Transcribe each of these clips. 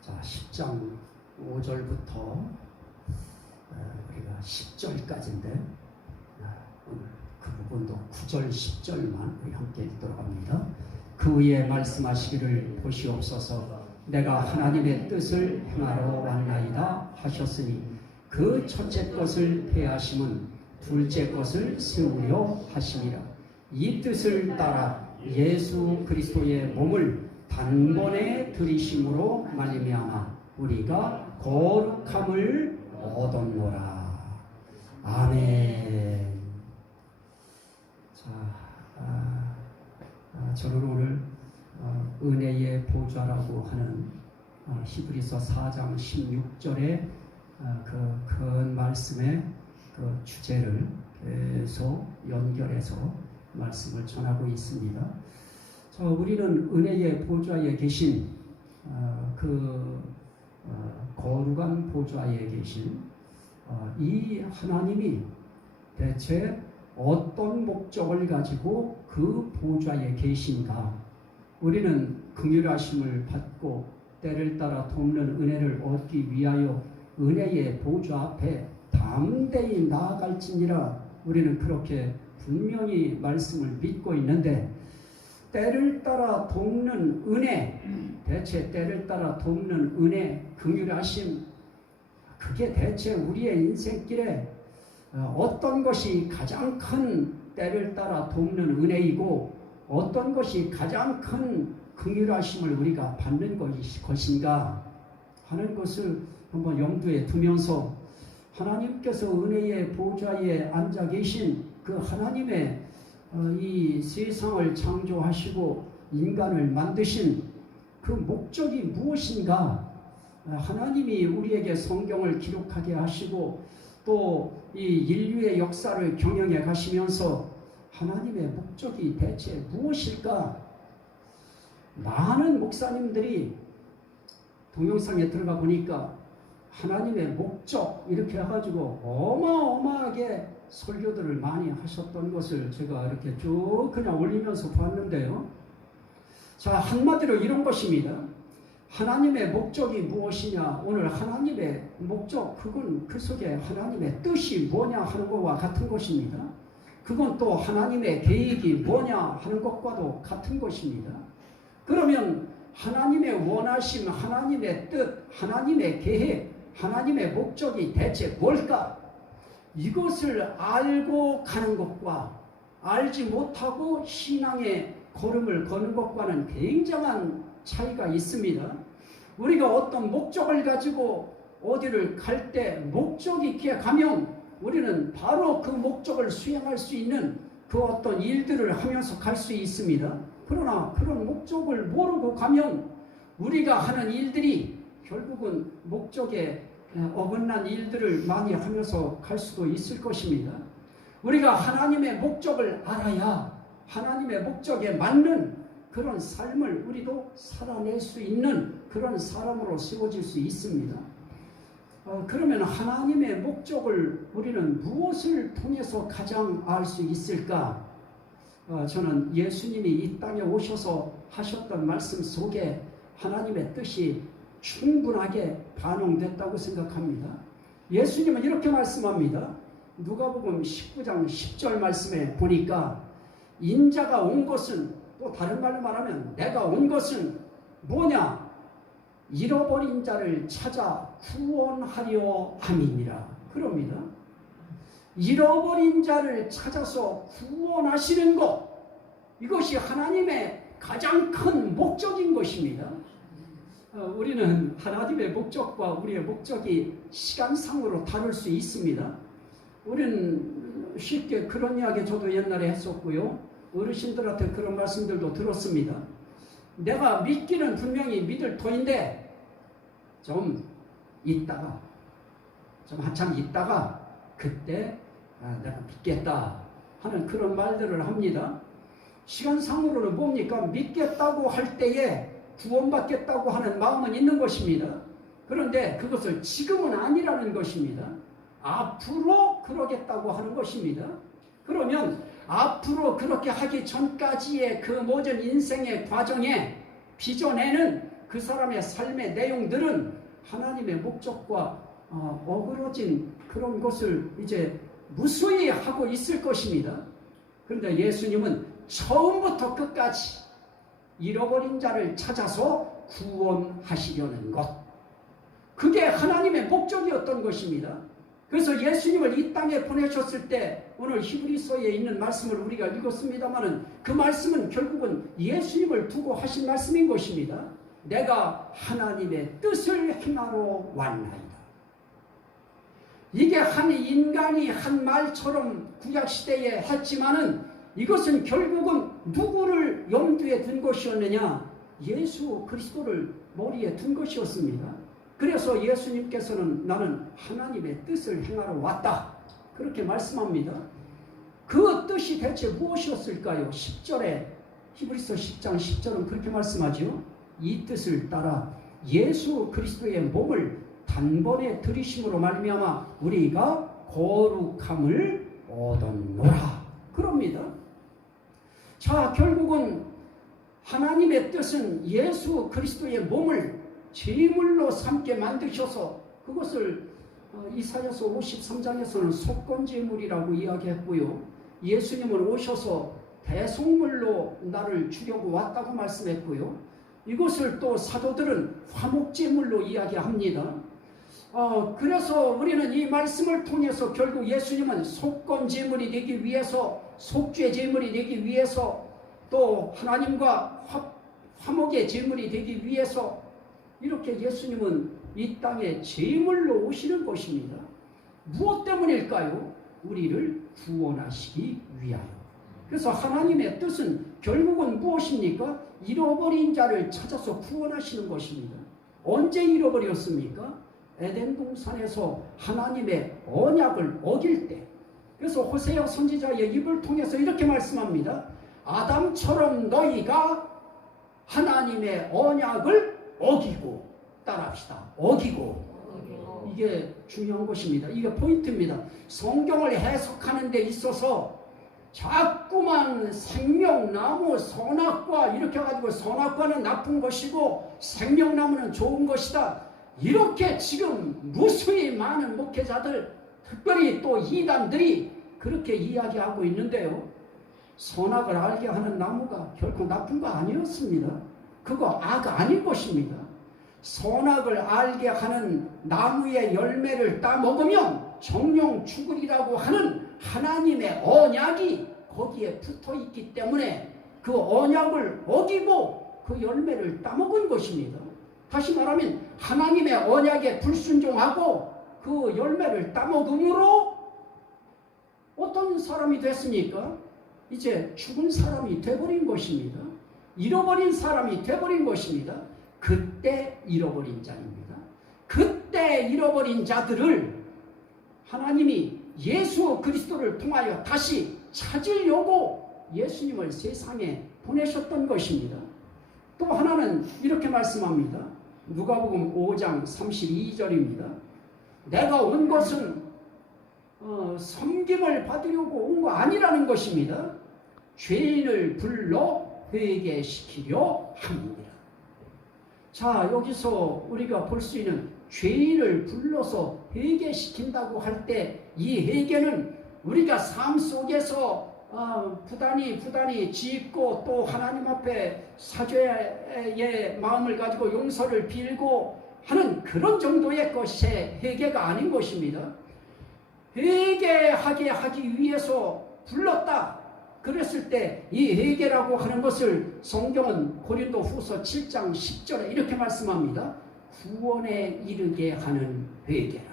자, 10장 5절부터 우리가 10절까지인데 오늘 그 부분도 9절, 10절만 우리 함께 읽도록 합니다. 그 위에 말씀하시기를 보시옵소서. 내가 하나님의 뜻을 행하러 왔나이다 하셨으니 그 첫째 것을 폐하심은 둘째 것을 세우려 하심이라. 이 뜻을 따라 예수 그리스도의 몸을 단번에 들이심으로 말미암아 우리가 거룩함을 얻었노라. 아멘. 자, 저는 오늘 은혜의 보좌라고 하는 히브리서 4장 16절의 그 말씀의 그 주제를 계속 연결해서 말씀을 전하고 있습니다. 우리는 은혜의 보좌에 계신 거룩한 보좌에 계신 이 하나님이 대체 어떤 목적을 가지고 그 보좌에 계신가? 우리는 긍휼하심을 받고 때를 따라 돕는 은혜를 얻기 위하여 은혜의 보좌 앞에 담대히 나아갈지니라. 우리는 그렇게 분명히 말씀을 믿고 있는데, 때를 따라 돕는 은혜, 대체 때를 따라 돕는 은혜, 긍휼하심, 그게 대체 우리의 인생길에 어떤 것이 가장 큰 때를 따라 돕는 은혜이고 어떤 것이 가장 큰 긍휼하심을 우리가 받는 것인가 하는 것을 한번 염두에 두면서, 하나님께서 은혜의 보좌에 앉아 계신 그 하나님의 이 세상을 창조하시고 인간을 만드신 그 목적이 무엇인가, 하나님이 우리에게 성경을 기록하게 하시고 또 이 인류의 역사를 경영해 가시면서 하나님의 목적이 대체 무엇일까? 많은 목사님들이 동영상에 들어가 보니까 하나님의 목적 이렇게 해가지고 어마어마하게 설교들을 많이 하셨던 것을 제가 이렇게 쭉 그냥 올리면서 봤는데요. 자, 한마디로 이런 것입니다. 하나님의 목적이 무엇이냐? 오늘 하나님의 목적, 그건 그 속에 하나님의 뜻이 뭐냐 하는 것과 같은 것입니다. 그건 또 하나님의 계획이 뭐냐 하는 것과도 같은 것입니다. 그러면 하나님의 원하심, 하나님의 뜻, 하나님의 계획, 하나님의 목적이 대체 뭘까? 이것을 알고 가는 것과 알지 못하고 신앙의 걸음을 거는 것과는 굉장한 차이가 있습니다. 우리가 어떤 목적을 가지고 어디를 갈 때 목적이 있게 가면 우리는 바로 그 목적을 수행할 수 있는 그 어떤 일들을 하면서 갈 수 있습니다. 그러나 그런 목적을 모르고 가면 우리가 하는 일들이 결국은 목적에 어긋난 일들을 많이 하면서 갈 수도 있을 것입니다. 우리가 하나님의 목적을 알아야 하나님의 목적에 맞는 그런 삶을 우리도 살아낼 수 있는 그런 사람으로 세워질 수 있습니다. 그러면 하나님의 목적을 우리는 무엇을 통해서 가장 알 수 있을까? 저는 예수님이 이 땅에 오셔서 하셨던 말씀 속에 하나님의 뜻이 충분하게 반영됐다고 생각합니다. 예수님은 이렇게 말씀합니다. 누가복음 19장 10절 말씀에 보니까 인자가 온 것은, 또 다른 말로 말하면 내가 온 것은 뭐냐? 잃어버린 자를 찾아 구원하려 함이니라. 그럽니다. 잃어버린 자를 찾아서 구원하시는 것, 이것이 하나님의 가장 큰 목적인 것입니다. 우리는 하나님의 목적과 우리의 목적이 시간상으로 다를 수 있습니다. 우리는 쉽게 그런 이야기 저도 옛날에 했었고요. 어르신들한테 그런 말씀들도 들었습니다. 내가 믿기는 분명히 믿을 터인데 좀 있다가, 좀 한참 있다가 그때 내가 믿겠다 하는 그런 말들을 합니다. 시간상으로는 뭡니까? 믿겠다고 할 때에 구원받겠다고 하는 마음은 있는 것입니다. 그런데 그것을 지금은 아니라는 것입니다. 앞으로 그러겠다고 하는 것입니다. 그러면 앞으로 그렇게 하기 전까지의 그 모든 인생의 과정에 빚어내는 그 사람의 삶의 내용들은 하나님의 목적과 어그러진 그런 것을 이제 무수히 하고 있을 것입니다. 그런데 예수님은 처음부터 끝까지 잃어버린 자를 찾아서 구원하시려는 것, 그게 하나님의 목적이었던 것입니다. 그래서 예수님을 이 땅에 보내셨을 때 오늘 히브리서에 있는 말씀을 우리가 읽었습니다마는 그 말씀은 결국은 예수님을 두고 하신 말씀인 것입니다. 내가 하나님의 뜻을 행하러 왔나이다. 이게 한 인간이 한 말처럼 구약시대에 했지만은 이것은 결국은 누구를 염두에 둔 것이었느냐? 예수 그리스도를 머리에 둔 것이었습니다. 그래서 예수님께서는 나는 하나님의 뜻을 행하러 왔다, 그렇게 말씀합니다. 그 뜻이 대체 무엇이었을까요? 10절에 히브리서 10장 10절은 그렇게 말씀하죠. 이 뜻을 따라 예수 그리스도의 몸을 단번에 들이심으로 말미암아 우리가 거룩함을 얻었노라, 그럽니다. 자, 결국은 하나님의 뜻은 예수 그리스도의 몸을 제물로 삼게 만드셔서 그것을 이사야서 53장에서는 속건제물이라고 이야기했고요. 예수님은 오셔서 대속물로 나를 주려고 왔다고 말씀했고요. 이것을 또 사도들은 화목제물로 이야기합니다. 그래서 우리는 이 말씀을 통해서 결국 예수님은 속건제물이 되기 위해서, 속죄제물이 되기 위해서, 또 하나님과 화목의 제물이 되기 위해서 이렇게 예수님은 이 땅에 제물로 오시는 것입니다. 무엇 때문일까요? 우리를 구원하시기 위하여. 그래서 하나님의 뜻은 결국은 무엇입니까? 잃어버린 자를 찾아서 구원하시는 것입니다. 언제 잃어버렸습니까? 에덴 동산에서 하나님의 언약을 어길 때. 그래서 호세아 선지자의 입을 통해서 이렇게 말씀합니다. 아담처럼 너희가 하나님의 언약을 어기고, 따라합시다. 어기고. 이게 중요한 것입니다. 이게 포인트입니다. 성경을 해석하는 데 있어서 자꾸만 생명나무, 선악과 이렇게 해가지고 선악과는 나쁜 것이고 생명나무는 좋은 것이다, 이렇게 지금 무수히 많은 목회자들, 특별히 또 이단들이 그렇게 이야기하고 있는데요. 선악을 알게 하는 나무가 결코 나쁜 거 아니었습니다. 그거 악 아닌 것입니다. 선악을 알게 하는 나무의 열매를 따먹으면 정령 죽으리라고 하는 하나님의 언약이 거기에 붙어있기 때문에 그 언약을 어기고 그 열매를 따먹은 것입니다. 다시 말하면 하나님의 언약에 불순종하고 그 열매를 따먹음으로 어떤 사람이 됐습니까? 이제 죽은 사람이 돼버린 것입니다. 잃어버린 사람이 돼버린 것입니다. 그때 잃어버린 자입니다. 그때 잃어버린 자들을 하나님이 예수 그리스도를 통하여 다시 찾으려고 예수님을 세상에 보내셨던 것입니다. 또 하나는 이렇게 말씀합니다. 누가복음 5장 32절입니다. 내가 온 것은 섬김을 받으려고 온 거 아니라는 것입니다. 죄인을 불러 회개시키려 합니다. 자, 여기서 우리가 볼 수 있는 죄인을 불러서 회개시킨다고 할 때 이 회개는 우리가 삶 속에서 부단히 짓고 또 하나님 앞에 사죄의 마음을 가지고 용서를 빌고 하는 그런 정도의 것의 회개가 아닌 것입니다. 회개하게 하기 위해서 불렀다 그랬을 때 이 회개라고 하는 것을 성경은 고린도 후서 7장 10절에 이렇게 말씀합니다. 구원에 이르게 하는 회개라.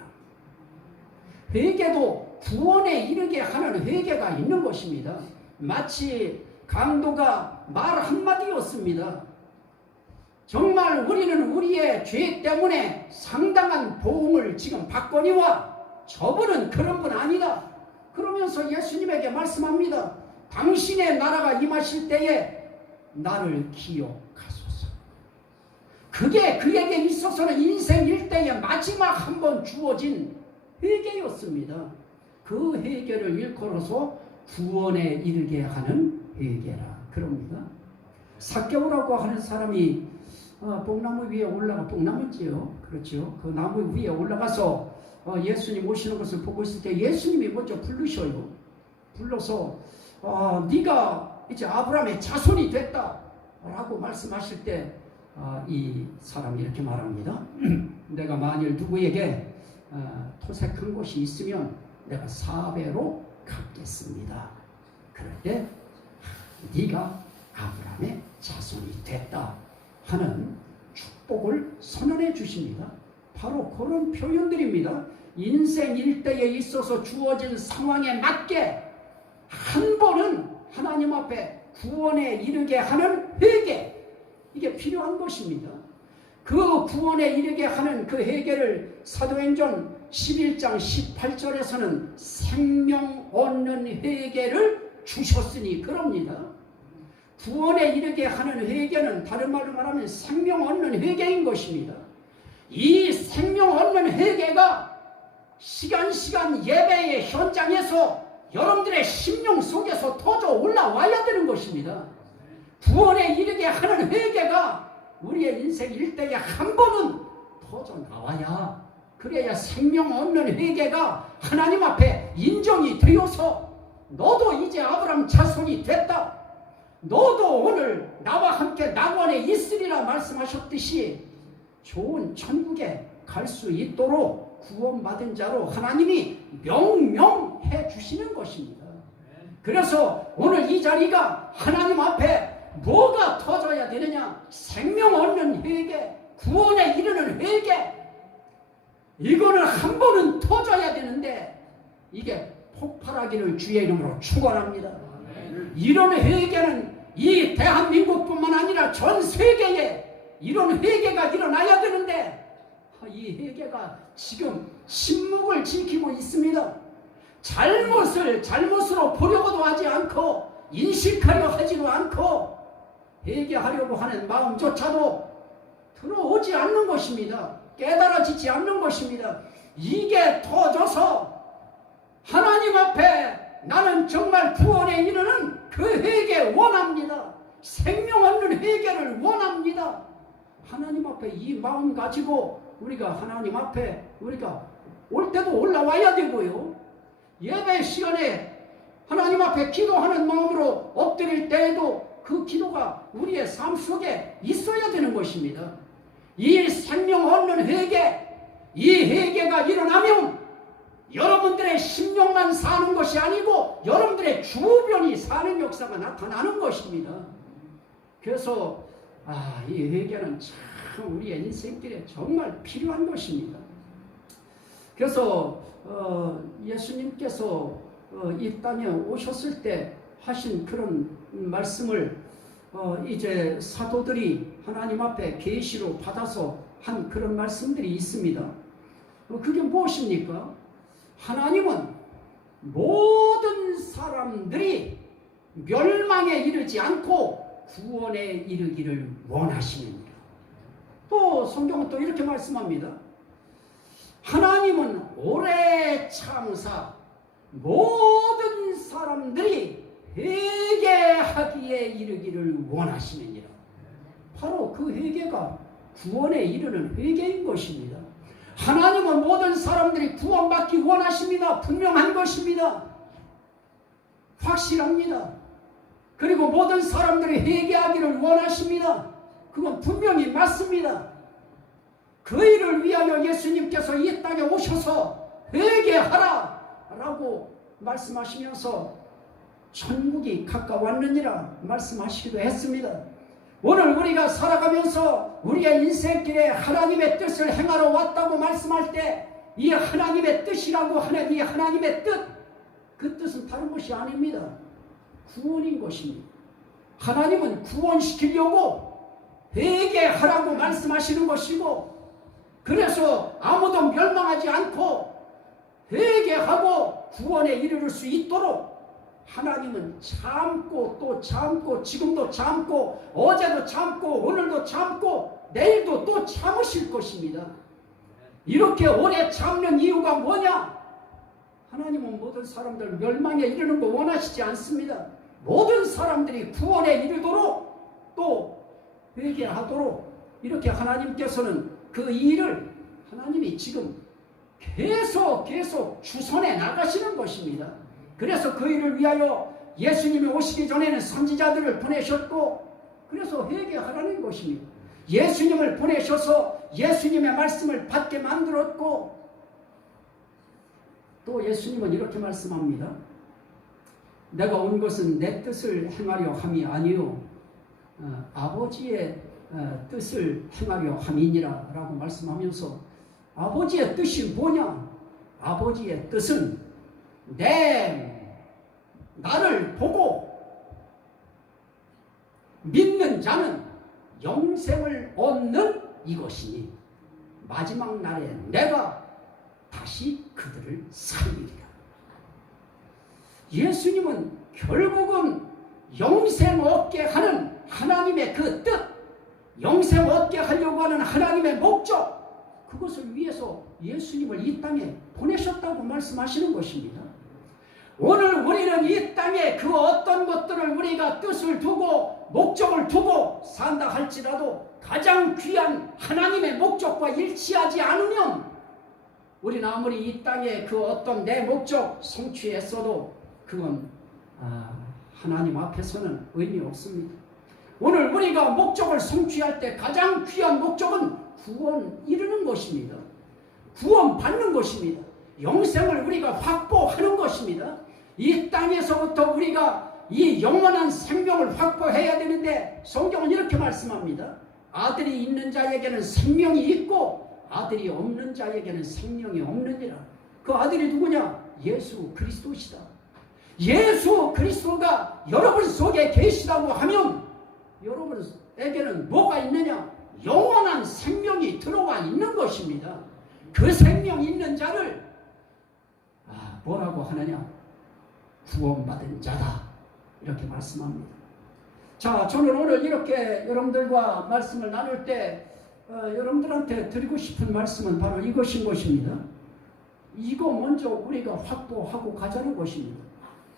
회개도 구원에 이르게 하는 회개가 있는 것입니다. 마치 강도가 말 한마디였습니다. 정말 우리는 우리의 죄 때문에 상당한 보응을 지금 받거니와 저분은 그런 분 아니다. 그러면서 예수님에게 말씀합니다. 당신의 나라가 임하실 때에 나를 기억하소서. 그게 그에게 있어서는 인생 일대의 마지막 한 번 주어진 회개였습니다. 그 회개를 일컬어서 구원에 이르게 하는 회개라 그럽니다. 삭개오라고 하는 사람이 뽕나무 위에 올라가, 뽕나무지요, 그렇죠. 그 나무 위에 올라가서 예수님 오시는 것을 보고 있을 때 예수님이 먼저 부르셔요. 불러서 네가 이제 아브라함의 자손이 됐다 라고 말씀하실 때 이 사람이 이렇게 말합니다. 내가 만일 누구에게 토색한 것이 있으면 내가 4배로 갚겠습니다. 그럴 때 네가 아브라함의 자손이 됐다 하는 축복을 선언해 주십니다. 바로 그런 표현들입니다. 인생 일대에 있어서 주어진 상황에 맞게 한 번은 하나님 앞에 구원에 이르게 하는 회개, 이게 필요한 것입니다. 그 구원에 이르게 하는 그 회개를 사도행전 11장 18절에서는 생명 얻는 회개를 주셨으니 그럽니다. 구원에 이르게 하는 회개는 다른 말로 말하면 생명 얻는 회개인 것입니다. 이 생명 얻는 회개가 시간 예배의 현장에서 여러분들의 심령 속에서 터져 올라와야 되는 것입니다. 구원에 이르게 하는 회개가 우리의 인생 일대에 한 번은 터져 나와야, 그래야 생명 얻는 회개가 하나님 앞에 인정이 되어서 너도 이제 아브라함 자손이 됐다, 너도 오늘 나와 함께 낙원에 있으리라 말씀하셨듯이 좋은 천국에 갈 수 있도록 구원받은 자로 하나님이 명명해 주시는 것입니다. 그래서 오늘 이 자리가 하나님 앞에 뭐가 터져야 되느냐? 생명 얻는 회개, 구원에 이르는 회개, 이거는 한 번은 터져야 되는데 이게 폭발하기를 주의 이름으로 축원합니다. 이런 회개는 이 대한민국뿐만 아니라 전 세계에 이런 회개가 일어나야 되는데 이 회개가 지금 침묵을 지키고 있습니다. 잘못으로 보려고도 하지 않고 인식하려 하지도 않고 회개하려고 하는 마음조차도 들어오지 않는 것입니다. 깨달아지지 않는 것입니다. 이게 터져서 하나님 앞에 나는 정말 구원에 이르는 그 회개 원합니다. 생명 얻는 회개를 원합니다. 하나님 앞에 이 마음 가지고 우리가 하나님 앞에 우리가 올 때도 올라와야 되고요. 예배 시간에 하나님 앞에 기도하는 마음으로 엎드릴 때에도 그 기도가 우리의 삶 속에 있어야 되는 것입니다. 이 생명 얻는 회개, 이 회개가 일어나면 여러분들의 심령만 사는 것이 아니고 여러분들의 주변이 사는 역사가 나타나는 것입니다. 그래서 이 회개는 참 우리의 인생길에 정말 필요한 것입니다. 그래서 예수님께서 이 땅에 오셨을 때 하신 그런 말씀을 이제 사도들이 하나님 앞에 계시로 받아서 한 그런 말씀들이 있습니다. 그게 무엇입니까? 하나님은 모든 사람들이 멸망에 이르지 않고 구원에 이르기를 원하시느니라. 또 성경은 또 이렇게 말씀합니다. 하나님은 오래 참사 모든 사람들이 회개하기에 이르기를 원하시느니라. 바로 그 회개가 구원에 이르는 회개인 것입니다. 하나님은 모든 사람들이 구원받기 원하십니다. 분명한 것입니다. 확실합니다. 그리고 모든 사람들이 회개하기를 원하십니다. 그건 분명히 맞습니다. 그 일을 위하여 예수님께서 이 땅에 오셔서 회개하라 라고 말씀하시면서 천국이 가까웠느니라 말씀하시기도 했습니다. 오늘 우리가 살아가면서 우리의 인생길에 하나님의 뜻을 행하러 왔다고 말씀할 때 이 하나님의 뜻이라고 하는 이 하나님의 뜻, 그 뜻은 다른 것이 아닙니다. 구원인 것입니다. 하나님은 구원시키려고 회개하라고 말씀하시는 것이고, 그래서 아무도 멸망하지 않고 회개하고 구원에 이르를 수 있도록 하나님은 참고 또 참고 지금도 참고 어제도 참고 오늘도 참고 내일도 또 참으실 것입니다. 이렇게 오래 참는 이유가 뭐냐? 하나님은 모든 사람들 멸망에 이르는 거 원하시지 않습니다. 모든 사람들이 구원에 이르도록 또 회개하도록 이렇게 하나님께서는 그 일을 하나님이 지금 계속 주선해 나가시는 것입니다. 그래서 그 일을 위하여 예수님이 오시기 전에는 선지자들을 보내셨고 그래서 회개하라는 것입니다. 예수님을 보내셔서 예수님의 말씀을 받게 만들었고 또 예수님은 이렇게 말씀합니다. 내가 온 것은 내 뜻을 행하려 함이 아니요 아버지의 뜻을 행하려 함이니라 라고 말씀하면서 아버지의 뜻이 뭐냐? 아버지의 뜻은 나를 보고 믿는 자는 영생을 얻는 이것이니 마지막 날에 내가 다시 그들을 살리리라. 예수님은 결국은 영생 얻게 하는 하나님의 그 뜻, 영생 얻게 하려고 하는 하나님의 목적, 그것을 위해서 예수님을 이 땅에 보내셨다고 말씀하시는 것입니다. 오늘 우리는 이 땅에 그 어떤 것들을 우리가 뜻을 두고 목적을 두고 산다 할지라도 가장 귀한 하나님의 목적과 일치하지 않으면 우리는 아무리 이 땅에 그 어떤 내 목적 성취했어도 그건 하나님 앞에서는 의미 없습니다. 오늘 우리가 목적을 성취할 때 가장 귀한 목적은 구원 이루는 것입니다. 구원 받는 것입니다. 영생을 우리가 확보하는 것입니다. 이 땅에서부터 우리가 이 영원한 생명을 확보해야 되는데 성경은 이렇게 말씀합니다. 아들이 있는 자에게는 생명이 있고 아들이 없는 자에게는 생명이 없느니라. 그 아들이 누구냐? 예수 그리스도시다. 예수 그리스도가 여러분 속에 계시다고 하면 여러분에게는 뭐가 있느냐? 영원한 생명이 들어와 있는 것입니다. 그 생명 있는 자를 뭐라고 하느냐? 구원받은 자다. 이렇게 말씀합니다. 자, 저는 오늘 이렇게 여러분들과 말씀을 나눌 때 여러분들한테 드리고 싶은 말씀은 바로 이것인 것입니다. 이거 먼저 우리가 확보하고 가자는 것입니다.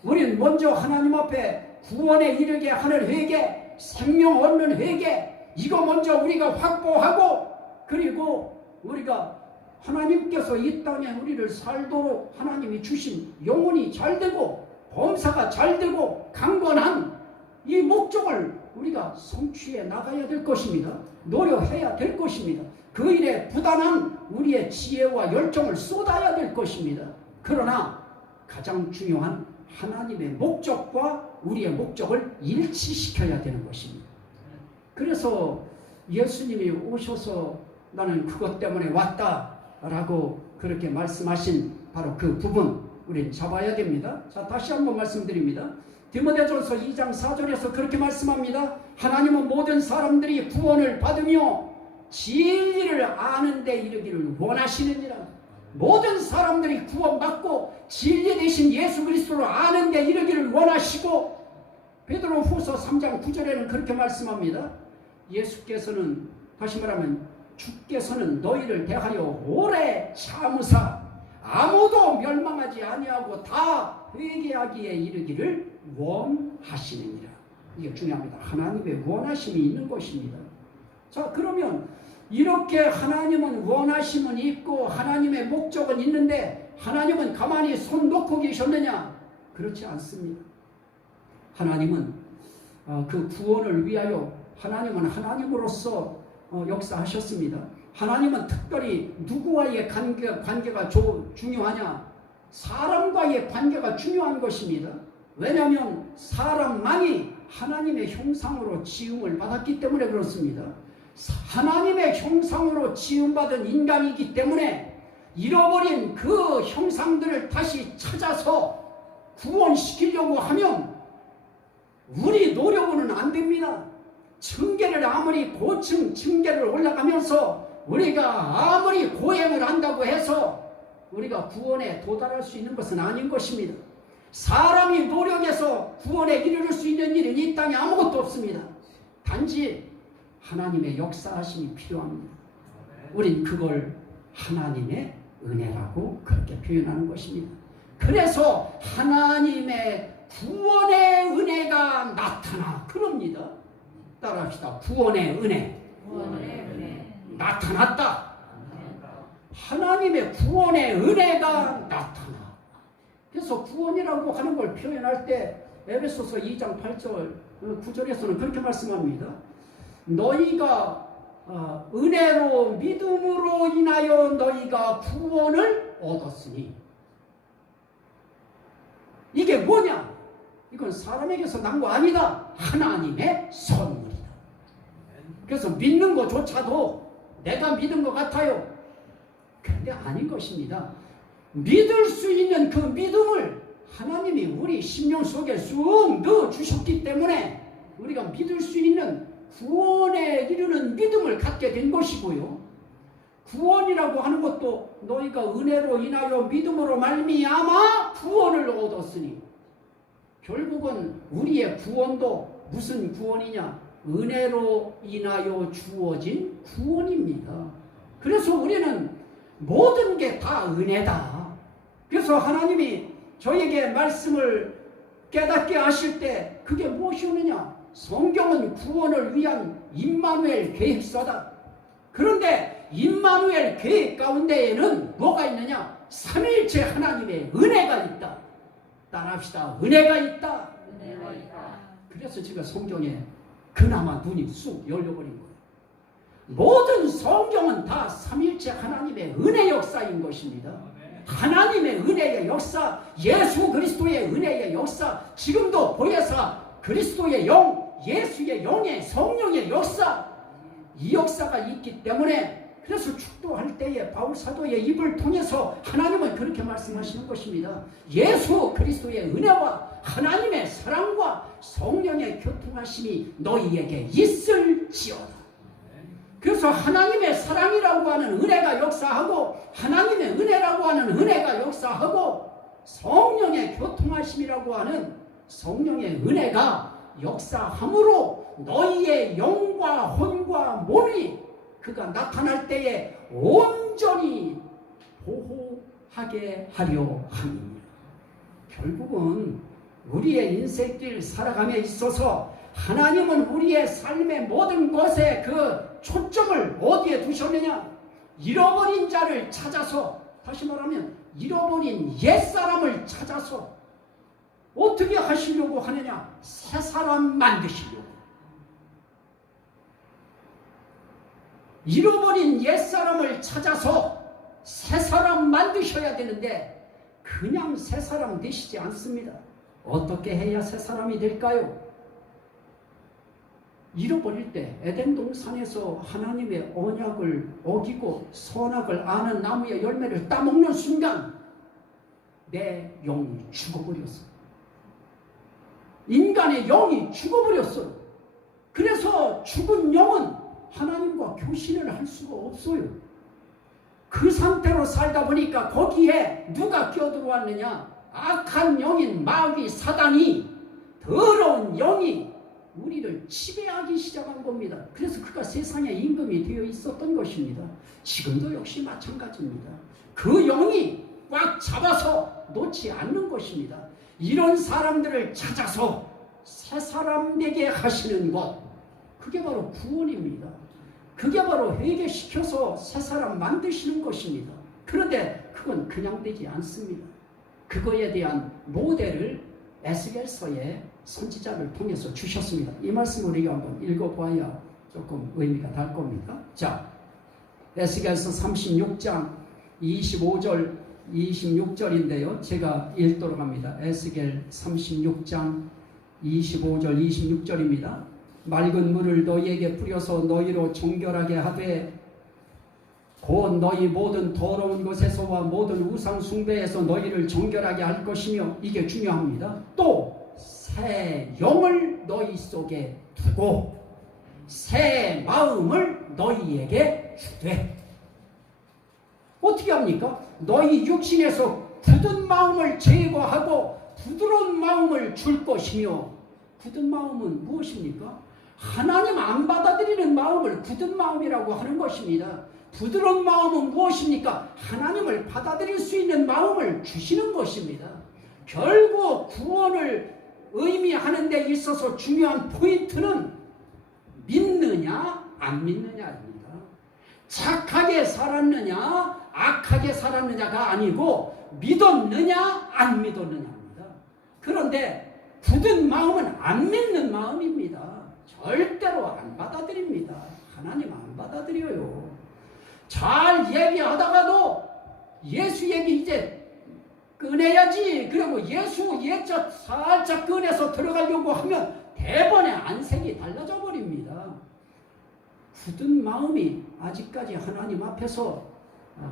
우리는 먼저 하나님 앞에 구원에 이르게 하는 회개, 생명 얻는 회개, 이거 먼저 우리가 확보하고 그리고 우리가 하나님께서 이 땅에 우리를 살도록 하나님이 주신 영혼이 잘되고 범사가 잘되고 강건한 이 목적을 우리가 성취해 나가야 될 것입니다. 노력해야 될 것입니다. 그 일에 부단한 우리의 지혜와 열정을 쏟아야 될 것입니다. 그러나 가장 중요한 하나님의 목적과 우리의 목적을 일치시켜야 되는 것입니다. 그래서 예수님이 오셔서 나는 그것 때문에 왔다라고 그렇게 말씀하신 바로 그 부분 우리는 잡아야 됩니다. 자, 다시 한번 말씀드립니다. 디모데전서 2장 4절에서 그렇게 말씀합니다. 하나님은 모든 사람들이 구원을 받으며 진리를 아는 데 이르기를 원하시느니라. 모든 사람들이 구원받고 진리 되신 예수 그리스도를 아는 데 이르기를 원하시고 베드로후서 3장 9절에는 그렇게 말씀합니다. 예수께서는 다시 말하면 주께서는 너희를 대하여 오래 참으사 아무도 멸망하지 아니하고 다 회개하기에 이르기를 원하시느니라. 이게 중요합니다. 하나님의 원하심이 있는 것입니다. 자, 그러면 이렇게 하나님은 원하심은 있고 하나님의 목적은 있는데 하나님은 가만히 손 놓고 계셨느냐? 그렇지 않습니다. 하나님은 그 구원을 위하여 하나님은 하나님으로서 역사하셨습니다. 하나님은 특별히 누구와의 관계가 중요하냐? 사람과의 관계가 중요한 것입니다. 왜냐하면 사람만이 하나님의 형상으로 지음을 받았기 때문에 그렇습니다. 하나님의 형상으로 지음받은 인간이기 때문에 잃어버린 그 형상들을 다시 찾아서 구원시키려고 하면 우리 노력으로는 안 됩니다. 층계를 아무리 고층 층계를 올라가면서 우리가 아무리 고행을 한다고 해서 우리가 구원에 도달할 수 있는 것은 아닌 것입니다. 사람이 노력해서 구원에 이르를 수 있는 일은 이 땅에 아무것도 없습니다. 단지 하나님의 역사하심이 필요합니다. 우린 그걸 하나님의 은혜라고 그렇게 표현하는 것입니다. 그래서 하나님의 구원의 은혜가 나타나 그럽니다. 따라합시다. 구원의 은혜. 나타났다. 하나님의 구원의 은혜가 나타나. 그래서 구원이라고 하는 걸 표현할 때 에베소서 2장 8절 9절에서는 그렇게 말씀합니다. 너희가 은혜로 믿음으로 인하여 너희가 구원을 얻었으니. 이게 뭐냐? 이건 사람에게서 난 거 아니다. 하나님의 선물이다. 그래서 믿는 것조차도 내가 믿은 것 같아요. 그런데 아닌 것입니다. 믿을 수 있는 그 믿음을 하나님이 우리 심령 속에 쑥 넣어주셨기 때문에 우리가 믿을 수 있는 구원에 이르는 믿음을 갖게 된 것이고요. 구원이라고 하는 것도 너희가 은혜로 인하여 믿음으로 말미암아 구원을 얻었으니, 결국은 우리의 구원도 무슨 구원이냐? 은혜로 인하여 주어진 구원입니다. 그래서 우리는 모든 게 다 은혜다. 그래서 하나님이 저에게 말씀을 깨닫게 하실 때 그게 무엇이오느냐? 성경은 구원을 위한 임마누엘 계획서다. 그런데 임마누엘 계획 가운데에는 뭐가 있느냐? 삼일체 하나님의 은혜가 있다. 따라합시다. 은혜가 있다. 은혜가 있다. 그래서 제가 성경에 그나마 눈이 쑥 열려버린 거예요. 모든 성경은 다 삼일체 하나님의 은혜 역사인 것입니다. 하나님의 은혜의 역사, 예수 그리스도의 은혜의 역사, 지금도 보혜사 그리스도의 영, 예수의 영의 성령의 역사, 이 역사가 있기 때문에, 그래서 축도할 때에 바울 사도의 입을 통해서 하나님은 그렇게 말씀하시는 것입니다. 예수 그리스도의 은혜와 하나님의 사랑과 성령의 교통하심이 너희에게 있을지어다. 그래서 하나님의 사랑이라고 하는 은혜가 역사하고, 하나님의 은혜라고 하는 은혜가 역사하고, 성령의 교통하심이라고 하는 성령의 은혜가 역사함으로 너희의 영과 혼과 몸이 그가 나타날 때에 온전히 보호하게 하려 함이니라. 결국은 우리의 인생길 살아감에 있어서 하나님은 우리의 삶의 모든 것에 그 초점을 어디에 두셨느냐? 잃어버린 자를 찾아서, 다시 말하면 잃어버린 옛사람을 찾아서 어떻게 하시려고 하느냐? 새 사람 만드시려고. 잃어버린 옛사람을 찾아서 새 사람 만드셔야 되는데 그냥 새 사람 되시지 않습니다. 어떻게 해야 새 사람이 될까요? 잃어버릴 때 에덴 동산에서 하나님의 언약을 어기고 선악을 아는 나무의 열매를 따먹는 순간 내 영이 죽어버렸어요. 인간의 영이 죽어버렸어요. 그래서 죽은 영은 하나님과 교신을 할 수가 없어요. 그 상태로 살다 보니까 거기에 누가 끼어들어왔느냐? 악한 영인 마귀 사단이, 더러운 영이 우리를 지배하기 시작한 겁니다. 그래서 그가 세상의 임금이 되어 있었던 것입니다. 지금도 역시 마찬가지입니다. 그 영이 꽉 잡아서 놓지 않는 것입니다. 이런 사람들을 찾아서 새 사람 되게 하시는 것, 그게 바로 구원입니다. 그게 바로 회개시켜서 새 사람 만드시는 것입니다. 그런데 그건 그냥 되지 않습니다. 그거에 대한 모델을 에스겔서의 선지자를 통해서 주셨습니다. 이 말씀을 우리가 한번 읽어봐야 조금 의미가 달 겁니다. 자, 에스겔서 36장 25절 26절인데요. 제가 읽도록 합니다. 에스겔 36장 25절 26절입니다. 맑은 물을 너희에게 뿌려서 너희로 정결하게 하되 곧 너희 모든 더러운 것에서와 모든 우상 숭배에서 너희를 정결하게 할 것이며, 이게 중요합니다. 또 새 영을 너희 속에 두고 새 마음을 너희에게 주되. 어떻게 합니까? 너희 육신에서 굳은 마음을 제거하고 부드러운 마음을 줄 것이며, 굳은 마음은 무엇입니까? 하나님 안 받아들이는 마음을 굳은 마음이라고 하는 것입니다. 부드러운 마음은 무엇입니까? 하나님을 받아들일 수 있는 마음을 주시는 것입니다. 결국 구원을 의미하는 데 있어서 중요한 포인트는 믿느냐 안 믿느냐입니다. 착하게 살았느냐 악하게 살았느냐가 아니고 믿었느냐 안 믿었느냐입니다. 그런데 굳은 마음은 안 믿는 마음입니다. 절대로 안 받아들입니다. 하나님 안 받아들여요. 잘 얘기하다가도 예수 얘기 이제 꺼내야지. 그리고 예수 예자 살짝 꺼내서 들어가려고 하면 대번에 안색이 달라져 버립니다. 굳은 마음이 아직까지 하나님 앞에서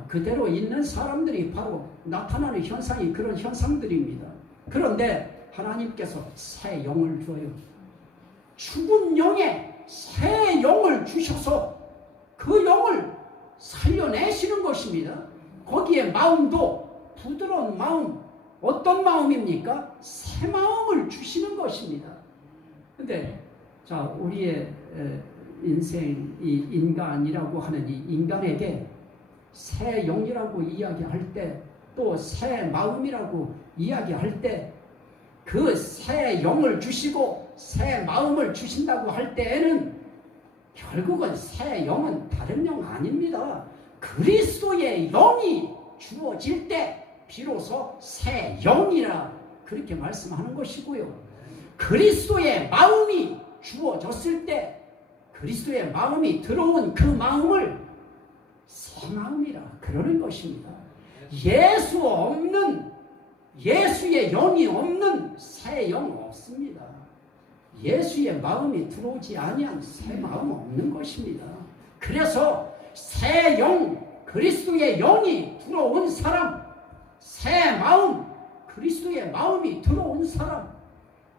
그대로 있는 사람들이 바로 나타나는 현상이 그런 현상들입니다. 그런데 하나님께서 새 영을 줘요. 죽은 영에 새 영을 주셔서 그 영을 살려내시는 것입니다. 거기에 마음도 부드러운 마음, 어떤 마음입니까? 새 마음을 주시는 것입니다. 근데 자, 우리의 인생, 이 인간이라고 하는 이 인간에게 새 영이라고 이야기할 때, 또 새 마음이라고 이야기할 때, 그 새 영을 주시고 새 마음을 주신다고 할 때에는 결국은 새 영은 다른 영 아닙니다. 그리스도의 영이 주어질 때 비로소 새 영이라 그렇게 말씀하는 것이고요. 그리스도의 마음이 주어졌을 때 그리스도의 마음이 들어온 그 마음을 새 마음이라 그러는 것입니다. 예수 없는, 예수의 영이 없는 새 영 없습니다. 예수의 마음이 들어오지 아니한 새 마음 없는 것입니다. 그래서 새 영, 그리스도의 영이 들어온 사람, 새 마음, 그리스도의 마음이 들어온 사람.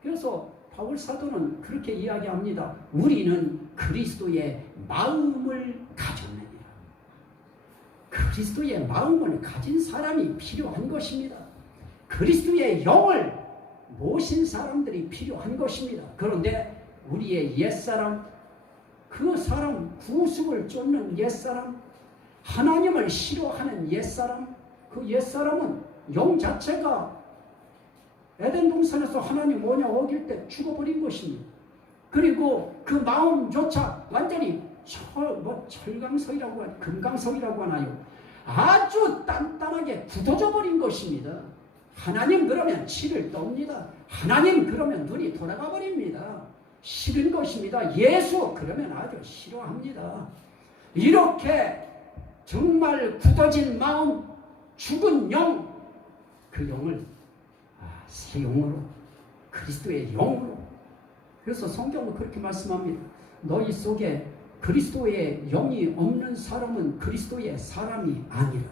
그래서 바울 사도는 그렇게 이야기합니다. 우리는 그리스도의 마음을 가졌느니라. 그리스도의 마음을 가진 사람이 필요한 것입니다. 그리스도의 영을 모신 사람들이 필요한 것입니다. 그런데 우리의 옛사람, 그 사람, 구속을 쫓는 옛사람, 하나님을 싫어하는 옛사람, 그 옛사람은 영 자체가 에덴 동산에서 하나님 뭐냐 어길 때 죽어버린 것입니다. 그리고 그 마음조차 완전히 철강석이라고 하나요? 금강석이라고 하나요? 아주 단단하게 굳어져 버린 것입니다. 하나님 그러면 치를 떱니다. 하나님 그러면 눈이 돌아가 버립니다. 싫은 것입니다. 예수 그러면 아주 싫어합니다. 이렇게 정말 굳어진 마음, 죽은 영, 그 영을 새 영으로, 그리스도의 영으로. 그래서 성경은 그렇게 말씀합니다. 너희 속에 그리스도의 영이 없는 사람은 그리스도의 사람이 아니라.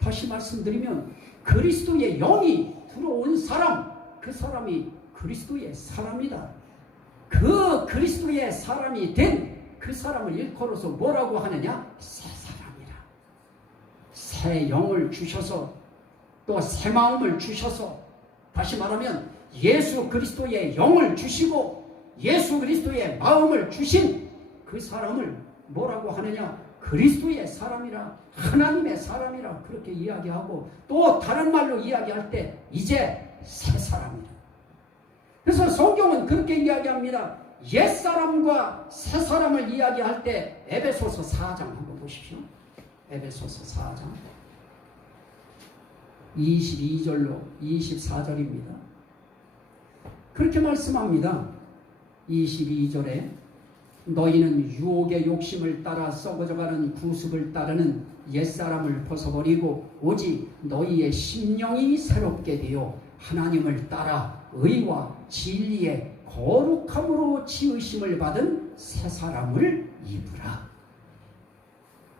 다시 말씀드리면 그리스도의 영이 들어온 사람, 그 사람이 그리스도의 사람이다. 그 그리스도의 사람이 된 그 사람을 일컬어서 뭐라고 하느냐? 새 사람이라. 새 영을 주셔서 또 새 마음을 주셔서, 다시 말하면 예수 그리스도의 영을 주시고 예수 그리스도의 마음을 주신 그 사람을 뭐라고 하느냐? 그리스도의 사람이라, 하나님의 사람이라 그렇게 이야기하고, 또 다른 말로 이야기할 때 이제 새 사람이라. 그래서 성경은 그렇게 이야기합니다. 옛사람과 새사람을 이야기할 때 에베소서 4장 한번 보십시오. 에베소서 4장 22절로 24절입니다. 그렇게 말씀합니다. 22절에 너희는 유혹의 욕심을 따라 썩어져가는 구습을 따르는 옛사람을 벗어버리고 오직 너희의 심령이 새롭게 되어 하나님을 따라 의와 진리의 거룩함으로 지으심을 받은 새 사람을 입으라.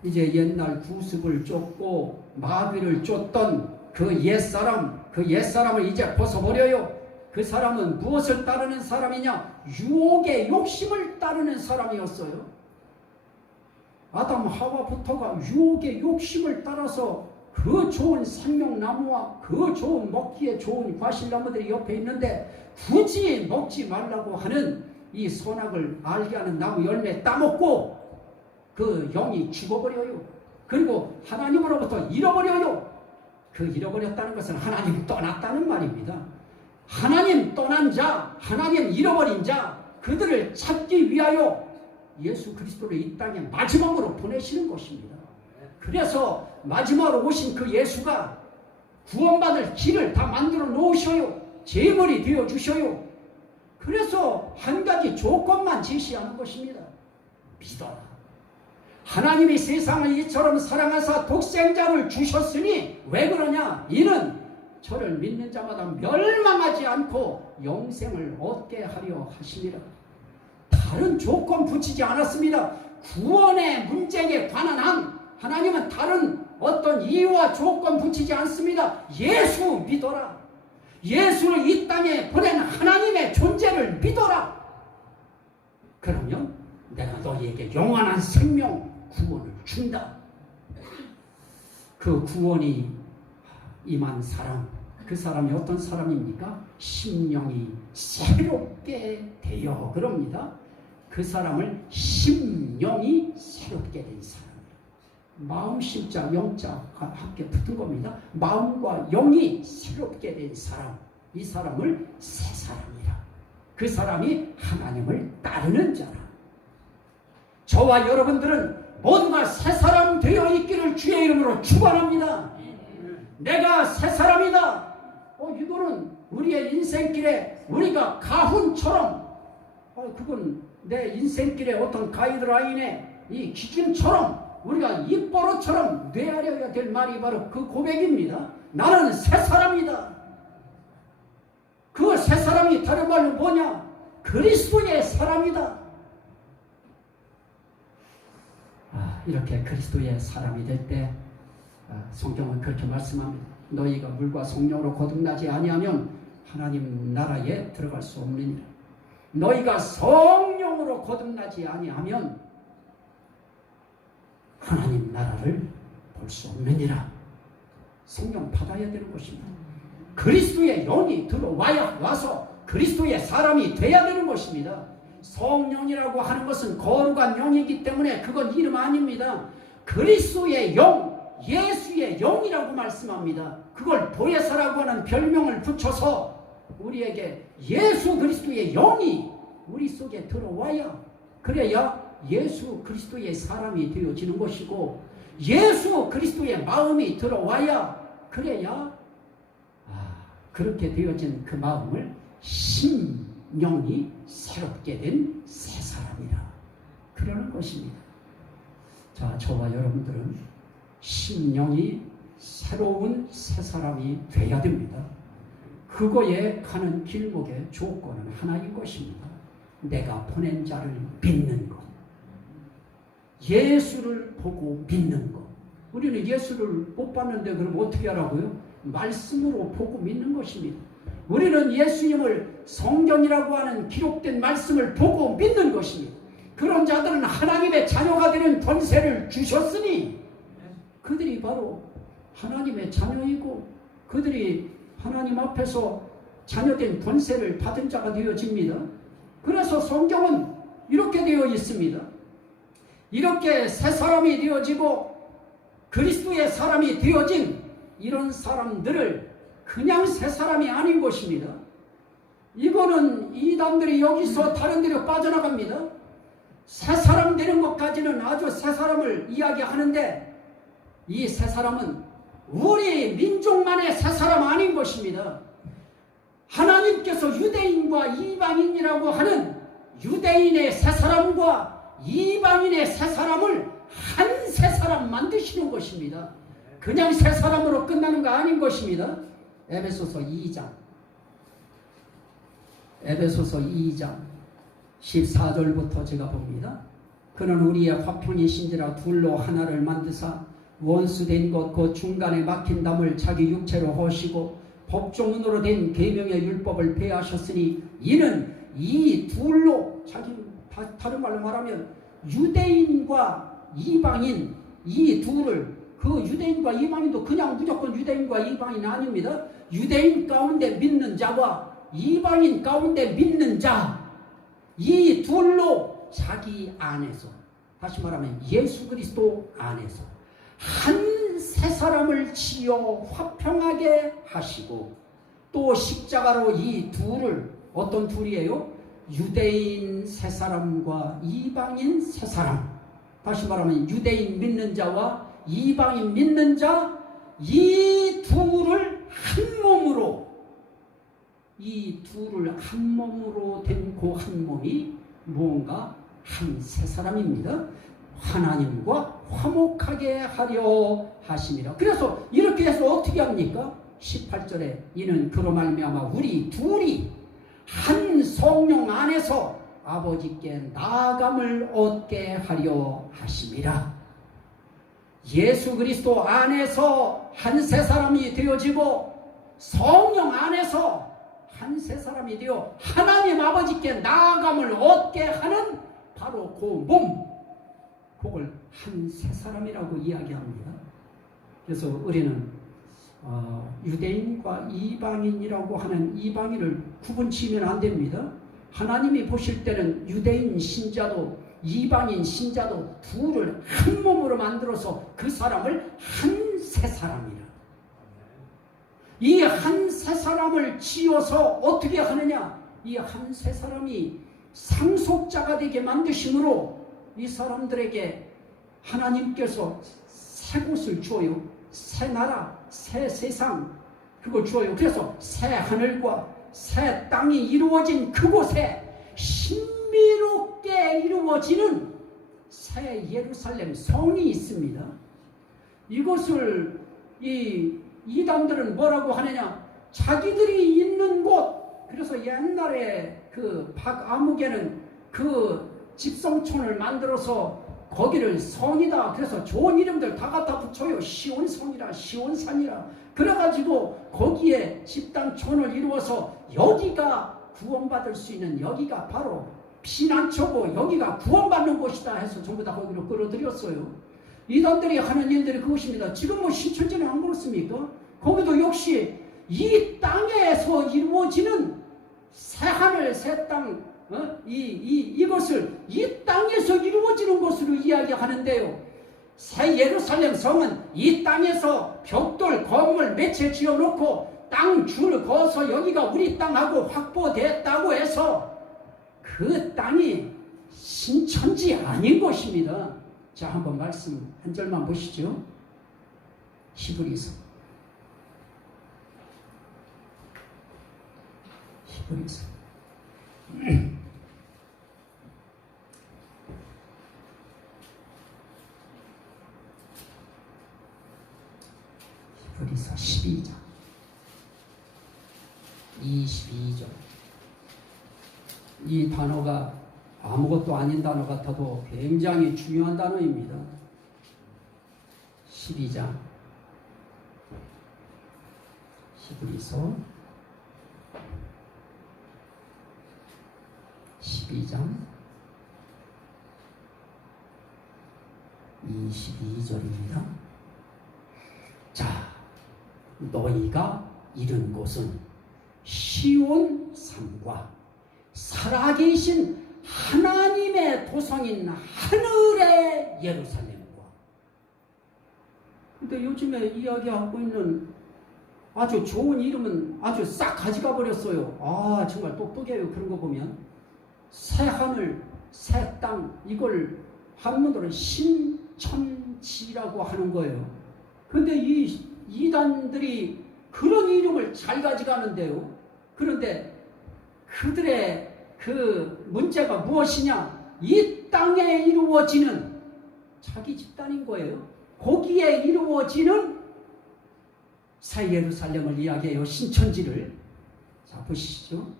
이제 옛날 구습을 쫓고 마귀를 쫓던 그 옛사람을 이제 벗어버려요. 그 사람은 무엇을 따르는 사람이냐? 유혹의 욕심을 따르는 사람이었어요. 아담 하와부터가 유혹의 욕심을 따라서 그 좋은 생명나무와 그 좋은 먹기에 좋은 과실나무들이 옆에 있는데 굳이 먹지 말라고 하는 이 선악을 알게 하는 나무 열매 따먹고 그 영이 죽어버려요. 그리고 하나님으로부터 잃어버려요. 그 잃어버렸다는 것은 하나님 떠났다는 말입니다. 하나님 떠난 자, 하나님 잃어버린 자, 그들을 찾기 위하여 예수 그리스도를 이 땅에 마지막으로 보내시는 것입니다. 그래서 마지막으로 오신 그 예수가 구원받을 길을 다 만들어 놓으셔요. 제물이 되어 주셔요. 그래서 한 가지 조건만 제시하는 것입니다. 믿어라. 하나님이 세상을 이처럼 사랑하사 독생자를 주셨으니 왜 그러냐? 이는 저를 믿는 자마다 멸망하지 않고 영생을 얻게 하려 하시니라. 다른 조건 붙이지 않았습니다. 구원의 문제에 관한 한 하나님은 다른 어떤 이유와 조건 붙이지 않습니다. 예수 믿어라. 예수를 이 땅에 보낸 하나님의 존재를 믿어라. 그러면 내가 너희에게 영원한 생명, 구원을 준다. 그 구원이 임한 사람, 그 사람이 어떤 사람입니까? 심령이 새롭게 되어 그럽니다. 그 사람을 심령이 새롭게 된 사람. 마음 심자 영자가 함께 붙은 겁니다. 마음과 영이 새롭게 된 사람, 이 사람을 새 사람이라. 그 사람이 하나님을 따르는 자라. 저와 여러분들은 모두가 새 사람 되어 있기를 주의 이름으로 축원합니다. 내가 새 사람이다. 이거는 우리의 인생길에 우리가 가훈처럼, 그건 내 인생길의 어떤 가이드라인의 이 기준처럼 우리가 입버릇처럼 뇌하려야 될 말이 바로 그 고백입니다. 나는 새 사람이다. 그 새 사람이 다른 말로 뭐냐? 그리스도의 사람이다. 이렇게 그리스도의 사람이 될 때 성경은 그렇게 말씀합니다. 너희가 물과 성령으로 거듭나지 아니하면 하나님 나라에 들어갈 수 없느니라. 너희가 성령으로 거듭나지 아니하면 하나님 나라를 볼 수 없느니라. 성령 받아야 되는 것입니다. 그리스도의 영이 와서 그리스도의 사람이 돼야 되는 것입니다. 성령이라고 하는 것은 거룩한 영이기 때문에 그건 이름 아닙니다. 그리스도의 영, 예수의 영이라고 말씀합니다. 그걸 보혜사라고 하는 별명을 붙여서 우리에게 예수 그리스도의 영이 우리 속에 들어와야, 그래야 예수 그리스도의 사람이 되어지는 것이고, 예수 그리스도의 마음이 들어와야, 그래야 그렇게 되어진 그 마음을 심령이 새롭게 된 새 사람이라 그러는 것입니다. 자, 저와 여러분들은 심령이 새로운 새 사람이 돼야 됩니다. 그거에 가는 길목의 조건은 하나인 것입니다. 내가 보낸 자를 믿는 것, 예수를 보고 믿는 것. 우리는 예수를 못 봤는데 그럼 어떻게 하라고요? 말씀으로 보고 믿는 것입니다. 우리는 예수님을 성경이라고 하는 기록된 말씀을 보고 믿는 것입니다. 그런 자들은 하나님의 자녀가 되는 권세를 주셨으니 그들이 바로 하나님의 자녀이고 그들이 하나님 앞에서 자녀된 권세를 받은 자가 되어집니다. 그래서 성경은 이렇게 되어 있습니다. 이렇게 새 사람이 되어지고 그리스도의 사람이 되어진 이런 사람들을 그냥 새 사람이 아닌 것입니다. 이거는 이단들이 여기서 다른 데로 빠져나갑니다. 새 사람 되는 것까지는 아주 새 사람을 이야기하는데 이 새 사람은 우리 민족만의 새 사람 아닌 것입니다. 하나님께서 유대인과 이방인이라고 하는 유대인의 새 사람과 이방인의 새 사람을 한 새 사람 만드시는 것입니다. 그냥 새 사람으로 끝나는 거 아닌 것입니다. 에베소서 2장 14절부터 제가 봅니다. 그는 우리의 화평이신지라 둘로 하나를 만드사 원수된 것 그 중간에 막힌 담을 자기 육체로 허시고 법조문으로 된 계명의 율법을 폐하셨으니 이는 이 둘로, 다른 말로 말하면 유대인과 이방인, 이 둘을, 그 유대인과 이방인도 그냥 무조건 유대인과 이방인 아닙니다. 유대인 가운데 믿는 자와 이방인 가운데 믿는 자, 이 둘로 자기 안에서, 다시 말하면 예수 그리스도 안에서 한 세 사람을 지어 화평하게 하시고 또 십자가로 이 둘을 어떤 둘이에요? 유대인 세 사람과 이방인 세 사람. 다시 말하면 유대인 믿는 자와 이방인 믿는 자 이 둘을 한 몸으로 이 둘을 한 몸으로 된 그 한 몸이 무언가 한 세 사람입니다. 하나님과 화목하게 하려 하심이라. 그래서 이렇게 해서 어떻게 합니까? 18절에 이는 그로 말미암아 우리 둘이 한 성령 안에서 아버지께 나아감을 얻게 하려 하심이라. 예수 그리스도 안에서 한 세 사람이 되어지고 성령 안에서 한 세 사람이 되어 하나님 아버지께 나아감을 얻게 하는 바로 그 몸, 그걸 한 세 사람이라고 이야기합니다. 그래서 우리는 유대인과 이방인이라고 하는 이방인을 구분치면 안 됩니다. 하나님이 보실 때는 유대인 신자도 이방인 신자도 둘을 한 몸으로 만들어서 그 사람을 한 세 사람이라. 이 한 세 사람을 지어서 어떻게 하느냐? 이 한 세 사람이 상속자가 되게 만드심으로 이 사람들에게 하나님께서 새 곳을 주어요. 새 나라, 새 세상, 그걸 주어요. 그래서 새 하늘과 새 땅이 이루어진 그곳에 신비롭게 이루어지는 새 예루살렘 성이 있습니다. 이것을 이 이단들은 뭐라고 하느냐? 자기들이 있는 곳. 그래서 옛날에 그 박아무개는 그 집성촌을 만들어서 거기를 성이다. 그래서 좋은 이름들 다 갖다 붙여요. 시온성이라 시온산이라. 그래가지고 거기에 집단촌을 이루어서 여기가 구원받을 수 있는 여기가 바로 피난처고 여기가 구원받는 곳이다 해서 전부 다 거기로 끌어들였어요. 이단들이 하는 일들이 그것입니다. 지금 뭐 신천지는 안 그렇습니까? 거기도 역시 이 땅에서 이루어지는 새 하늘 새 땅 이것을 이 땅에서 이루어지는 것으로 이야기하는데요. 새 예루살렘 성은 이 땅에서 벽돌 건물 몇 채 지어놓고 땅 줄 그어서 여기가 우리 땅하고 확보됐다고 해서 그 땅이 신천지 아닌 것입니다. 자, 한번 말씀 한 절만 보시죠. 히브리서 12장 22절. 이 단어가 아무것도 아닌 단어 같아도 굉장히 중요한 단어입니다. 12장 히브리서 12장 22절입니다. 자, 너희가 이른 곳은 시온 산과 살아계신 하나님의 도성인 하늘의 예루살렘과. 근데 요즘에 이야기하고 있는 아주 좋은 이름은 아주 싹 가져가 버렸어요. 아, 정말 똑똑해요. 그런 거 보면 새 하늘 새 땅, 이걸 한문으로 신천지라고 하는 거예요. 근데 이 이단들이 그런 이름을 잘 가져가는데요. 그런데 그들의 그 문제가 무엇이냐? 이 땅에 이루어지는 자기 집단인 거예요. 거기에 이루어지는 새 예루살렘을 이야기해요. 신천지를. 자, 보시죠.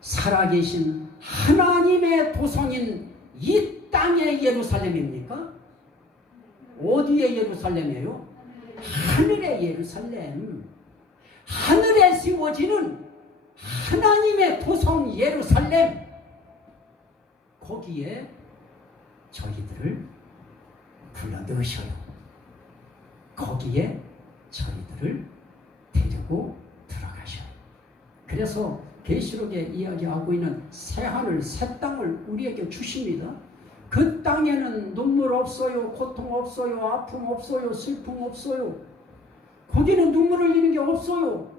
살아계신 하나님의 도성인 이 땅의 예루살렘입니까? 어디의 예루살렘이에요? 하늘의 예루살렘. 하늘에 세워지는 하나님의 도성 예루살렘. 거기에 저희들을 불러 넣으셔요. 거기에 저희들을 데리고 들어가셔요. 그래서 계시록에 이야기하고 있는 새 하늘 새 땅을 우리에게 주십니다. 그 땅에는 눈물 없어요, 고통 없어요, 아픔 없어요, 슬픔 없어요. 거기는 눈물을 흘리는 게 없어요.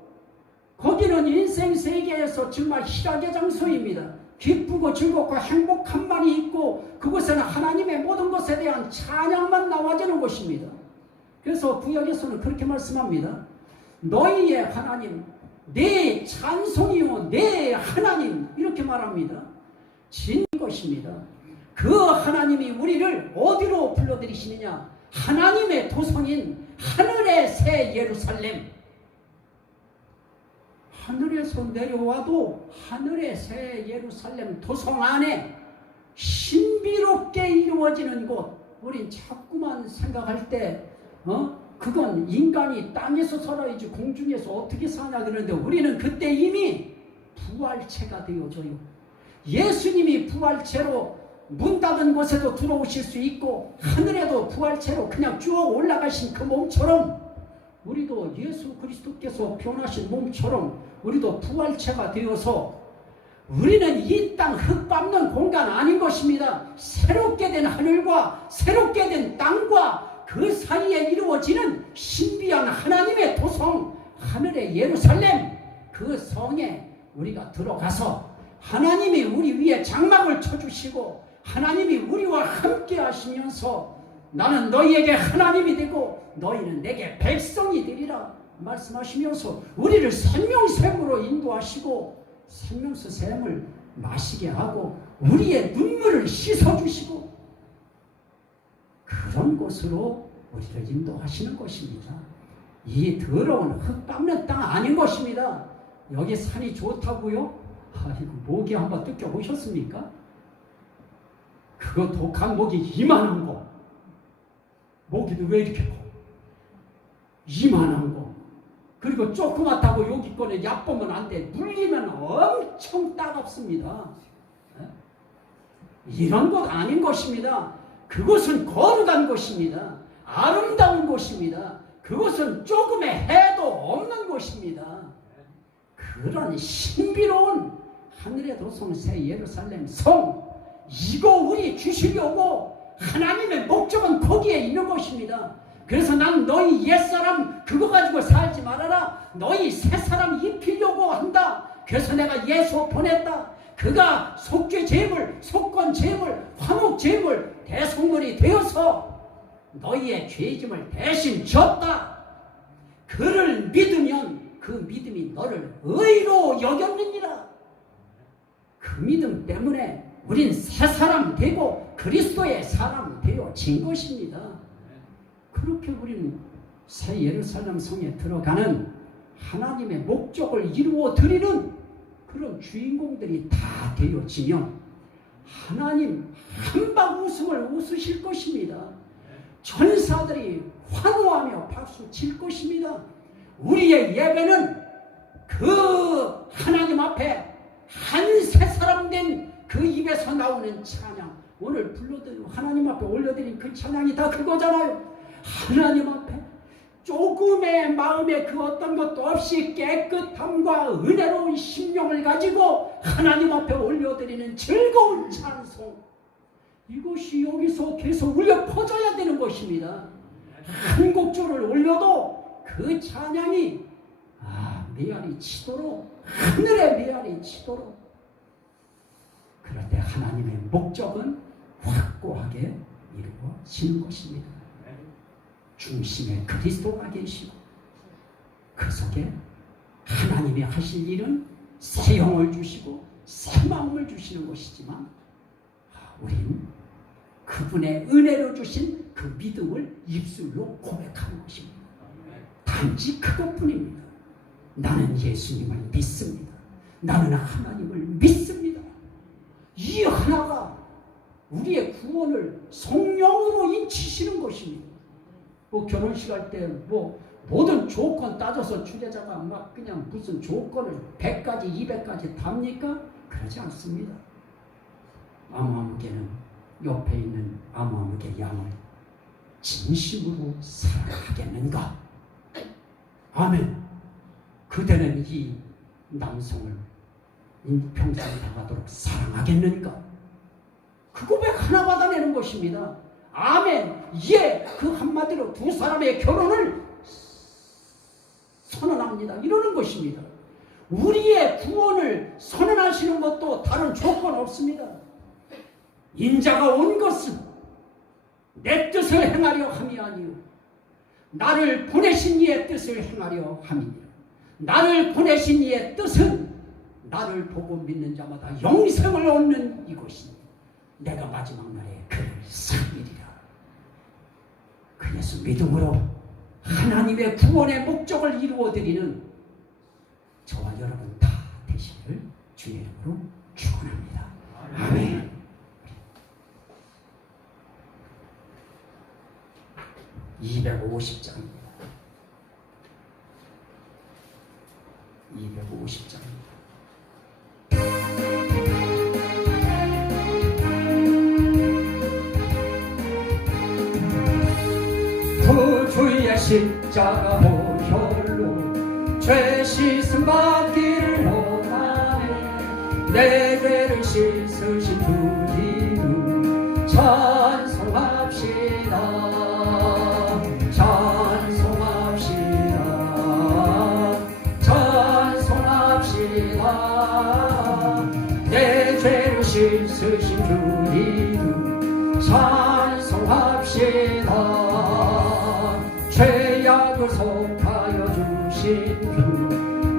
거기는 인생 세계에서 정말 희락의 장소입니다. 기쁘고 즐겁고 행복함만이 있고 그곳에는 하나님의 모든 것에 대한 찬양만 나와지는 곳입니다. 그래서 구약에서는 그렇게 말씀합니다. 너희의 하나님, 내 찬송이요 내 하나님, 이렇게 말합니다. 진 것입니다. 그 하나님이 우리를 어디로 불러들이시느냐? 하나님의 도성인 하늘의 새 예루살렘. 하늘에서 내려와도 하늘의 새 예루살렘 도성 안에 신비롭게 이루어지는 곳. 우린 자꾸만 생각할 때 그건 인간이 땅에서 살아야지 공중에서 어떻게 사냐 그러는데, 우리는 그때 이미 부활체가 되어져요. 예수님이 부활체로 문 닫은 곳에도 들어오실 수 있고 하늘에도 부활체로 그냥 쭉 올라가신 그 몸처럼 우리도 예수 그리스도께서 변하신 몸처럼 우리도 부활체가 되어서 우리는 이 땅 흙 밟는 공간 아닌 것입니다. 새롭게 된 하늘과 새롭게 된 땅과 그 사이에 이루어지는 신비한 하나님의 도성, 하늘의 예루살렘, 그 성에 우리가 들어가서 하나님이 우리 위에 장막을 쳐주시고 하나님이 우리와 함께 하시면서 나는 너희에게 하나님이 되고 너희는 내게 백성이 되리라 말씀하시면서 우리를 생명샘으로 인도하시고 생명수 샘을 마시게 하고 우리의 눈물을 씻어주시고 그런 곳으로 우리를 인도하시는 것입니다. 이 더러운 흙 밟는 땅 아닌 것입니다. 여기 산이 좋다고요? 아이고, 모기 한번 뜯겨보셨습니까? 그거 독한 모기 이만한 거. 모기도 왜 이렇게 커? 이만한 거. 그리고 조그맣다고 여기 거는 얕보면 안 돼. 물리면 엄청 따갑습니다. 이런 것 아닌 것입니다. 그것은 거룩한 곳입니다. 아름다운 곳입니다. 그것은 조금의 해도 없는 곳입니다. 그런 신비로운 하늘의 도성 새 예루살렘 성, 이거 우리 주시려고 하나님의 목적은 거기에 있는 것입니다. 그래서 난 너희 옛사람 그거 가지고 살지 말아라. 너희 새사람 입히려고 한다. 그래서 내가 예수 보냈다. 그가 속죄 제물, 속건 제물, 화목 제물, 대속물이 되어서 너희의 죄짐을 대신 졌다. 그를 믿으면 그 믿음이 너를 의로 여겼느니라. 그 믿음 때문에 우린 새사람 되고 그리스도의 사람 되어진 것입니다. 그렇게 우리는 새 예루살렘 성에 들어가는 하나님의 목적을 이루어 드리는 그런 주인공들이 다 되어지면 하나님 한방 웃음을 웃으실 것입니다. 천사들이 환호하며 박수 칠 것입니다. 우리의 예배는 그 하나님 앞에 한 새 사람 된 그 입에서 나오는 찬양, 오늘 불러드리고 하나님 앞에 올려드린 그 찬양이 다 그거잖아요. 하나님 앞에 조금의 마음에 그 어떤 것도 없이 깨끗함과 은혜로운 심령을 가지고 하나님 앞에 올려드리는 즐거운 찬송, 이것이 여기서 계속 울려 퍼져야 되는 것입니다. 한 곡조를 올려도 그 찬양이 메아리 치도록, 하늘에 메아리 치도록. 그럴 때 하나님의 목적은 확고하게 이루어지는 것입니다. 중심에 그리스도가 계시고 그 속에 하나님이 하실 일은 새 영을 주시고 새 마음을 주시는 것이지만 우리는 그분의 은혜로 주신 그 믿음을 입술로 고백하는 것입니다. 단지 그것뿐입니다. 나는 예수님을 믿습니다. 나는 하나님을 믿습니다. 이 하나가 우리의 구원을 성령으로 인치시는 것입니다. 결혼식 할 때 모든 조건 따져서 주례자가 막 그냥 무슨 조건을 100가지 200가지 답니까? 그러지 않습니다. 아무아무개는 옆에 있는 아무아무개 양을 진심으로 사랑하겠는가? 아멘. 그대는 이 남성을 평생 다가도록 사랑하겠는가? 그 고백 하나 받아내는 것입니다. 아멘, 예, 그 한마디로 두 사람의 결혼을 선언합니다. 이러는 것입니다. 우리의 구원을 선언하시는 것도 다른 조건 없습니다. 인자가 온 것은 내 뜻을 행하려 함이 아니요 나를 보내신 이의 뜻을 행하려 함이니라. 나를 보내신 이의 뜻은 나를 보고 믿는 자마다 영생을 얻는 이것이니 내가 마지막 날에 그를 살리리라. 그래서 믿음으로 하나님의 구원의 목적을 이루어드리는 저와 여러분 다 되시기를 주의 이름으로 축원합니다. 아멘. (250장입니다) 250장입니다. 그 주의 십자가 보혈로 죄 씻음 받기를 원하네. 내 죄를 씻으신 주 이름 찬송합시다. 내 죄를 씻으신 주 이름 찬송합시다. 죄악을 속하여 주신 주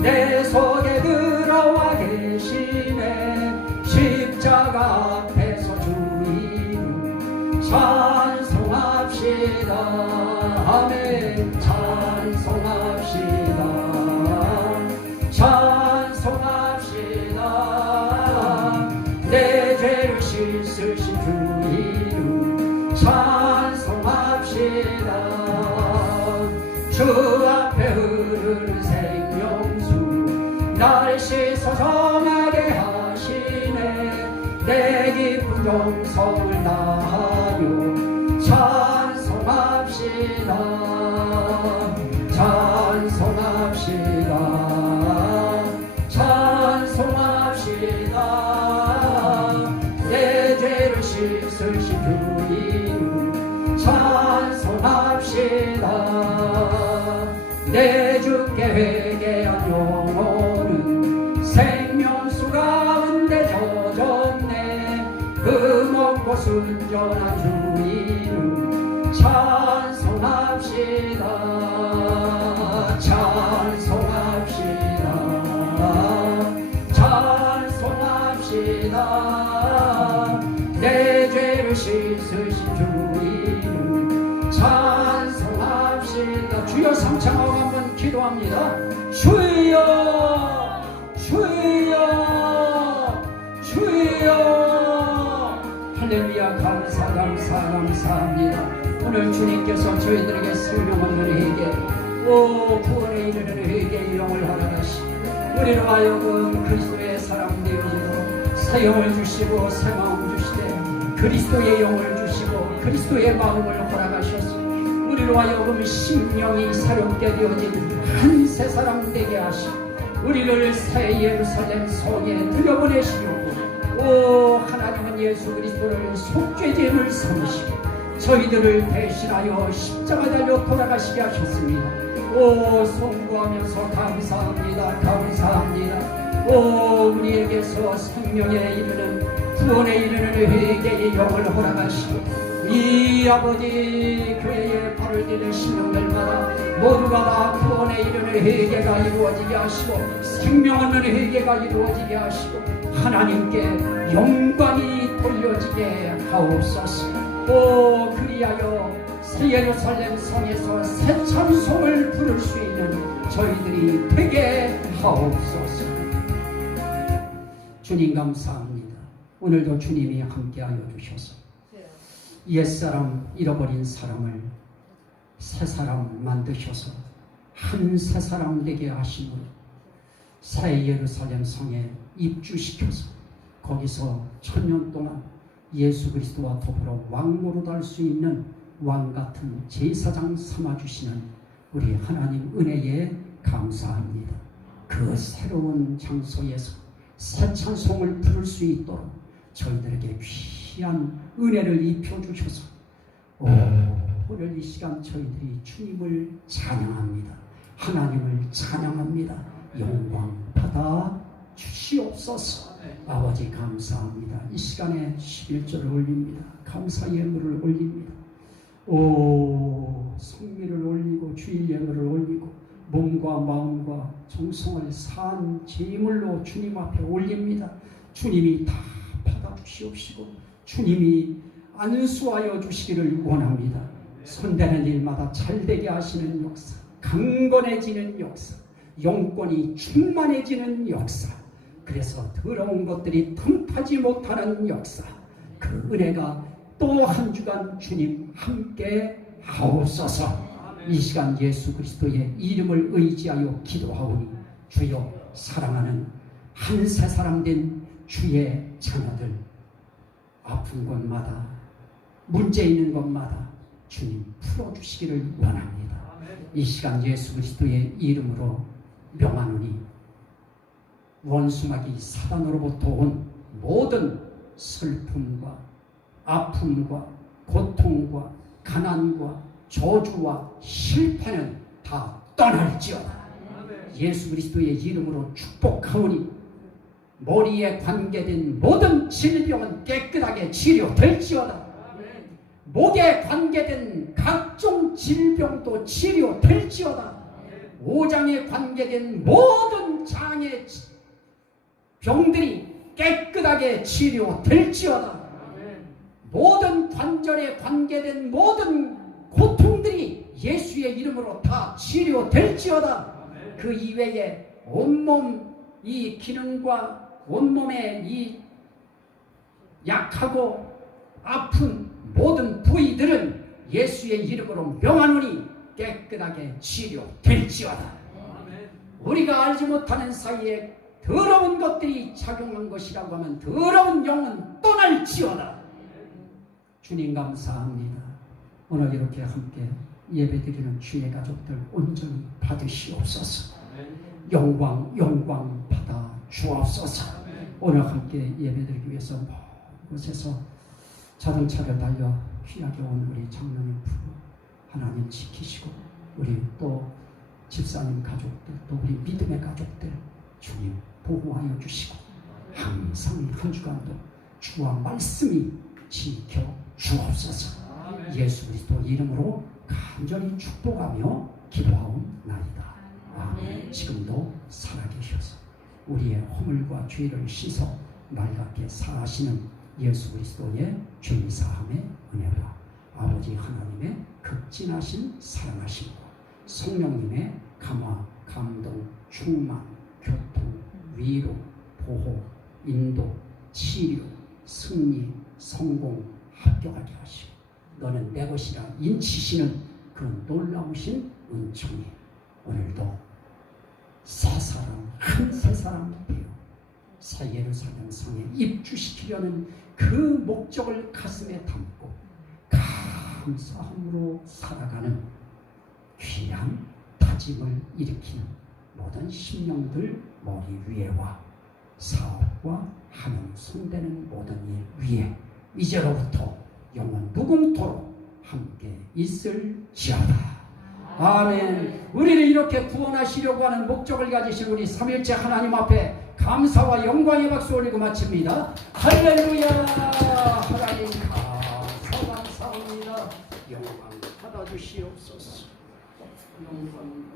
내 속에 들어와 계시네. 십자가 앞에서 주 이름 찬송합시다. 아멘. 찬송합시다. 찬송합시다. 내 죄를 씻으신 주 이름 찬송합시다. 주 앞에 흐르는 생명수 날 씻어 정하게 하시네. 내 기쁜 정성을 다하여 찬송합시다. 찬송합시다. 찬송합시다. 내 죄를 씻으신 주 이름 찬송합시다. 내 주께 회개한 영혼은 생명수 가운데 젖었네. 그 먹고 순전한 주 이름 찬송합시다. 찬송합시다. 찬송합시다. 내 죄를 씻으신 주 이름 찬송합시다. 주여 삼창하고 한번 기도합니다. 주여 주여 주여. 할렐루야. 감사합니다. 오늘 주님께서 저희들에게 생명 얻는 회개, 구원에 이르는 회개의 영을 허락하시고 우리로 하여금 그리스도의 사람 되어지도록 사형을 주시고 새 마음 주시되 그리스도의 영을 주시고 그리스도의 마음을 허락하셔서 우리로 하여금 심령이 새롭게 되어진 한 새 사람 되게 하시고 우리를 새 예루살렘 성에 들여보내시려고 하나님은 예수 그리스도를 속죄제를 삼으시고 저희들을 대신하여 십자가 달려 돌아가시게 하셨습니다. 송구하면서 감사합니다. 우리에게서 생명에 이르는 구원에 이르는 회개의 영을 허락하시고 이 아버지 교회의 발을 디는 신령들마다 모두가 다 구원에 이르는 회개가 이루어지게 하시고 생명 얻는 회개가 이루어지게 하시고 하나님께 영광이 돌려지게 하옵소서. 그리하여 새 예루살렘 성에서 새 찬송을 부를 수 있는 저희들이 되게 하옵소서. 주님 감사합니다. 오늘도 주님이 함께하여 주셔서 옛사람 잃어버린 사람을 새 사람 만드셔서 한 새 사람 되게 하심으로 새 예루살렘 성에 입주시켜서 거기서 1000년 동안 예수 그리스도와 더불어 왕노릇할 수 있는 왕같은 제사장 삼아주시는 우리 하나님 은혜에 감사합니다. 그 새로운 장소에서 새 찬송을 부를 수 있도록 저희들에게 귀 귀한 은혜를 입혀주셔서 오늘 이 시간 저희들이 주님을 찬양합니다. 하나님을 찬양합니다. 영광 받아 주시옵소서. 아버지 감사합니다. 이 시간에 11절을 올립니다. 감사 예물을 올립니다. 성미를 올리고 주일 예물을 올리고 몸과 마음과 정성을 산 제물로 주님 앞에 올립니다. 주님이 다 받아주시옵시고 주님이 안수하여 주시기를 원합니다. 손대는 일마다 잘되게 하시는 역사, 강건해지는 역사, 영권이 충만해지는 역사, 그래서 더러운 것들이 틈타지 못하는 역사, 그 은혜가 또 한 주간 주님 함께 하옵소서. 이 시간 예수 그리스도의 이름을 의지하여 기도하오니 주여, 사랑하는 한 세 사람 된 주의 자녀들, 아픈 곳마다 문제 있는 것마다 주님 풀어주시기를 원합니다. 이 시간 예수 그리스도의 이름으로 명하노니 원수마귀 사단으로부터 온 모든 슬픔과 아픔과 고통과 가난과 저주와 실패는 다 떠날지어다. 예수 그리스도의 이름으로 축복하오니 머리에 관계된 모든 질병은 깨끗하게 치료될지어다. 목에 관계된 각종 질병도 치료될지어다. 오장에 관계된 모든 장의 병들이 깨끗하게 치료될지어다. 모든 관절에 관계된 모든 고통들이 예수의 이름으로 다 치료될지어다. 그 이외에 온몸 이 기능과 온몸의 이 약하고 아픈 모든 부위들은 예수의 이름으로 명하노니 깨끗하게 치료될지어다. 우리가 알지 못하는 사이에 더러운 것들이 작용한 것이라고 하면 더러운 영은 떠날지어다. 주님 감사합니다. 오늘 이렇게 함께 예배드리는 주의 가족들 온전히 받으시옵소서. 영광 받아 주옵소서. 오늘 함께 예배드리기 위해서 먼 곳에서 자동차를 달려 귀하게 온 우리 장로님 부부 하나님 지키시고, 우리 또 집사님 가족들, 또 우리 믿음의 가족들 주님 보호하여 주시고, 항상 한 주간도 주와 말씀이 지켜 주옵소서. 예수 그리스도 이름으로 간절히 축복하며 기도하옵나이다. 아멘. 지금도 살아계셔서 우리의 허물과 죄를 씻어 맑게 사하시는 예수 그리스도의 죄사함의 은혜와 아버지 하나님의 극진하신 사랑하심과 성령님의 감화, 감동, 충만, 교통, 위로, 보호, 인도, 치료, 승리, 성공, 합격하게 하시고 너는 내 것이라 인치시는 그 놀라우신 은총이 오늘도 세 사람 되어 새 예루살렘 성에 입주시키려는 그 목적을 가슴에 담고 감사함으로 살아가는 귀한 다짐을 일으키는 모든 심령들 머리 위에와 사업과 하는 손대는 모든 일 위에 이제로부터 영원 무궁토록 함께 있을지어다. 아멘. 우리를 이렇게 구원하시려고 하는 목적을 가지신 우리 삼일째 하나님 앞에 감사와 영광의 박수 올리고 마칩니다. 할렐루야. 하나님 감사합니다. 영광 받아주시옵소서. 영광